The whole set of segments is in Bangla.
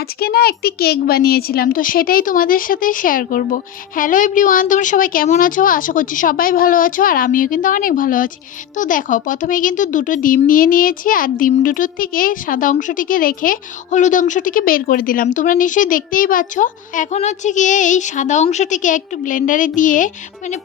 আজকে না একটি কেক বানিয়েছিলাম, তো সেটাই তোমাদের সাথে শেয়ার করব। হ্যালো এভরিওয়ান, তোমরা সবাই কেমন আছো? আশা করছি সবাই ভালো আছো, আর আমিও কিন্তু অনেক ভালো আছি। তো দেখো, প্রথমে কিন্তু দুটো ডিম নিয়ে নিয়েছি, আর ডিম দুটোর থেকে সাদা অংশটিকে রেখে হলুদ অংশটিকে বের করে দিলাম। তোমরা নিশ্চয়ই দেখতেই পাচ্ছ। এখন হচ্ছে গিয়ে এই সাদা অংশটিকে একটু ব্লেন্ডারে দিয়ে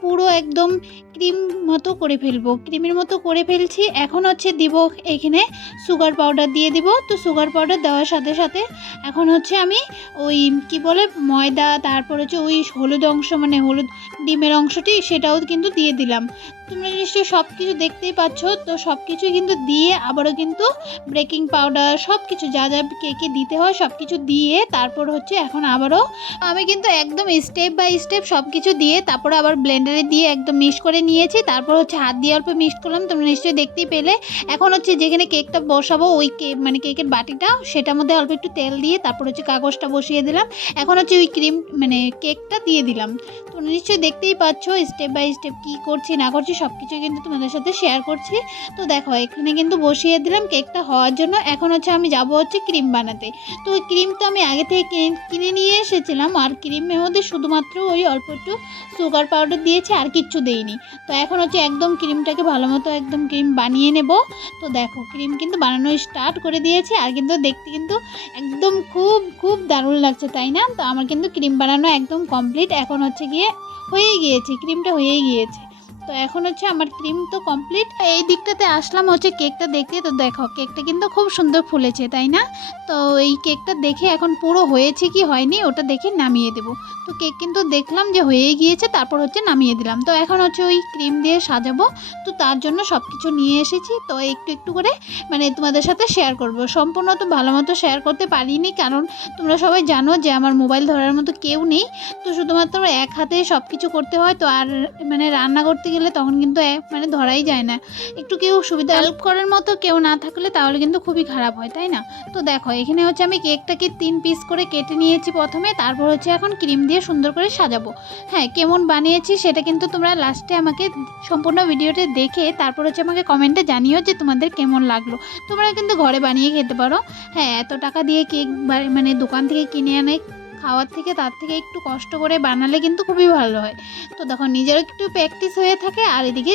পুরো একদম ক্রিম মতো করে ফেলবো, ক্রিমের মতো করে ফেলছি। এখন হচ্ছে দিব এখানে সুগার পাউডার দিয়ে দিব। তো সুগার পাউডার দেওয়ার সাথে সাথে এখন হচ্ছে আমি ওই কি বলে ময়দা, তারপর হচ্ছে ওই হলুদ অংশ হলুদ ডিমের অংশটি সেটাও কিন্তু দিয়ে দিলাম। তোমরা নিশ্চয়ই সব কিছু দেখতেই পাচ্ছ। তো সব কিছু কিন্তু দিয়ে আবারও কিন্তু বেকিং পাউডার সব কিছু যা যা কেকে দিতে হয় সব কিছু দিয়ে তারপর হচ্ছে এখন আবারও আমি কিন্তু একদম স্টেপ বাই স্টেপ সব কিছু দিয়ে তারপরে আবার ব্লেন্ডারে দিয়ে একদম মিক্স করে নিয়েছি। তারপর হচ্ছে হাত দিয়ে অল্প মিক্স করলাম, তোমরা নিশ্চয়ই দেখতেই পেলে। এখন হচ্ছে যেখানে কেকটা বসাবো ওই কেকের বাটিটা, সেটার মধ্যে অল্প একটু তেল দিয়ে তারপর হচ্ছে কাগজটা বসিয়ে দিলাম। এখন হচ্ছে ওই ক্রিম কেকটা দিয়ে দিলাম। তোমরা নিশ্চয়ই দেখতেই পাচ্ছ স্টেপ বাই স্টেপ কী করছি না করছি সব কিছু কিন্তু তোমাদের সাথে শেয়ার করছি। তো দেখো, এখানে কিন্তু বসিয়ে দিলাম কেকটা হওয়ার জন্য। এখন হচ্ছে আমি যাব হচ্ছে ক্রিম বানাতে। তো ওই ক্রিম তো আমি আগে থেকে কিনে নিয়ে এসেছিলাম, আর ক্রিমের মধ্যে শুধুমাত্র ওই অল্প একটু সুগার পাউডার দিয়েছি, আর কিচ্ছু দেইনি। তো এখন হচ্ছে একদম ক্রিমটাকে ভালো মতো একদম ক্রিম বানিয়ে নেব। তো দেখো, ক্রিম কিন্তু বানানো স্টার্ট করে দিয়েছি, আর কিন্তু দেখতে কিন্তু একদম খুব খুব দারুণ লাগছে, তাই না? তো আমার কিন্তু ক্রিম বানানো একদম কমপ্লিট। এখন হচ্ছে গিয়ে হয়েই গিয়েছে, ক্রিমটা হয়েই গিয়েছে। তো এখন হচ্ছে আমার ক্রিম তো কমপ্লিট। এই দিকটাতে আসলাম হচ্ছে কেকটা দেখতে। তো দেখো, কেকটা কিন্তু খুব সুন্দর ফুলেছে, তাই না? তো এই কেকটা দেখে এখন পুরো হয়েছে কি হয়নি ওটা দেখে নামিয়ে দেব। তো কেক কিন্তু দেখলাম যে হয়েই গিয়েছে, তারপর হচ্ছে নামিয়ে দিলাম। তো এখন হচ্ছে ওই ক্রিম দিয়ে সাজাবো। তো তার জন্য সব কিছু নিয়ে এসেছি। তো একটু একটু করে তোমাদের সাথে শেয়ার করব। সম্পূর্ণ তো ভালো মতো শেয়ার করতে পারিনি, কারণ তোমরা সবাই জানো যে আমার মোবাইল ধরার মতো কেউ নেই। তো শুধুমাত্র এক হাতে সব কিছু করতে হয়। তো আর রান্না করতে গেলে তখন কিন্তু ধরাই যায় না। একটু কেউ সুবিধা হেল্প করার মতো কেউ না থাকলে তাহলে কিন্তু খুবই খারাপ হয়, তাই না? তো দেখো, এখানে হচ্ছে আমি কেকটাকে 3 পিস করে কেটে নিয়েছি প্রথমে। তারপর হচ্ছে এখন ক্রিম দিয়ে সুন্দর করে সাজাবো। হ্যাঁ, কেমন বানিয়েছি সেটা কিন্তু তোমরা লাস্টে আমাকে সম্পূর্ণ ভিডিওটা দেখে তারপর হচ্ছে আমাকে কমেন্টে জানিও যে তোমাদের কেমন লাগলো। তোমরা কিন্তু ঘরে বানিয়ে খেতে পারো। হ্যাঁ, এত টাকা দিয়ে কেক দোকান থেকে কিনে আনে খাওয়ার থেকে তার থেকে একটু কষ্ট করে বানালে কিন্তু খুবই ভালো হয়। তো দেখো, নিজেরও একটু প্র্যাকটিস হয়ে থাকে, আর এদিকে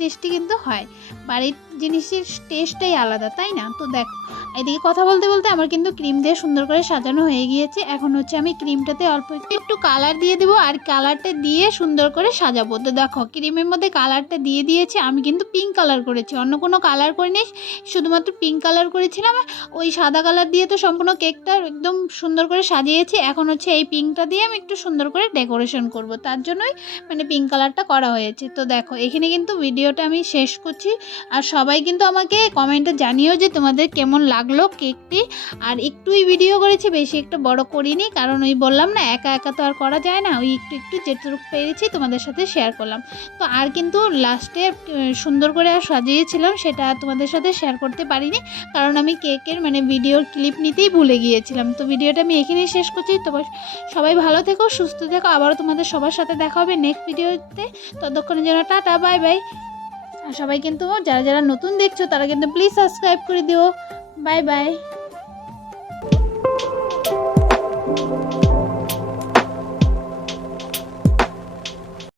টেস্টি কিন্তু হয়। বাড়ির জিনিসের টেস্টটাই আলাদা, তাই না? তো দেখো, এদিকে কথা বলতে বলতে আমার কিন্তু ক্রিম দিয়ে সুন্দর করে সাজানো হয়ে গিয়েছে। এখন হচ্ছে আমি ক্রিমটাতে অল্প একটু কালার দিয়ে দেবো, আর কালারটা দিয়ে সুন্দর করে সাজাবো। তো দেখো, ক্রিমের মধ্যে কালারটা দিয়ে দিয়েছি। আমি কিন্তু পিঙ্ক কালার করেছি, অন্য কোনো কালার করিনি, শুধুমাত্র পিঙ্ক কালার করেছিলাম। ওই সাদা কালার দিয়ে তো সম্পূর্ণ কেকটা একদম সুন্দর করে সাজিয়েছি। এখন হচ্ছে এই পিঙ্কটা দিয়ে আমি একটু সুন্দর করে ডেকোরেশন করব, তার জন্যই পিঙ্ক কালারটা করা হয়েছে। তো দেখো, এখানে কিন্তু ভিডিওটা আমি শেষ করছি। আর সবাই কিন্তু আমাকে কমেন্টে জানিও যে তোমাদের কেমন লাগলো কেকটি। আর একটুই ভিডিও করেছি, বেশি একটু বড় করিনি, কারণ ওই বললাম না, একা একা তো আর করা যায় না। ওই একটু একটু যেটুকু পেরেছি তোমাদের সাথে শেয়ার করলাম। তো আর কিন্তু লাস্টে সুন্দর করে আর সাজিয়েছিলাম, সেটা তোমাদের সাথে শেয়ার করতে পারিনি, কারণ আমি কেকের ভিডিওর ক্লিপ নিতেই ভুলে গিয়েছিলাম। তো ভিডিওটা আমি এখানেই শেষ করছি। তো সবাই ভালো থেকো, সুস্থ থেকো। আবারও তোমাদের সবার সাথে দেখা হবে নেক্সট ভিডিওতে। ততক্ষণের জন্য টাটা, বাই বাই। আর সবাই কিন্তু যারা যারা নতুন দেখছো তারা কিন্তু প্লিজ সাবস্ক্রাইব করে দিও। Bye bye.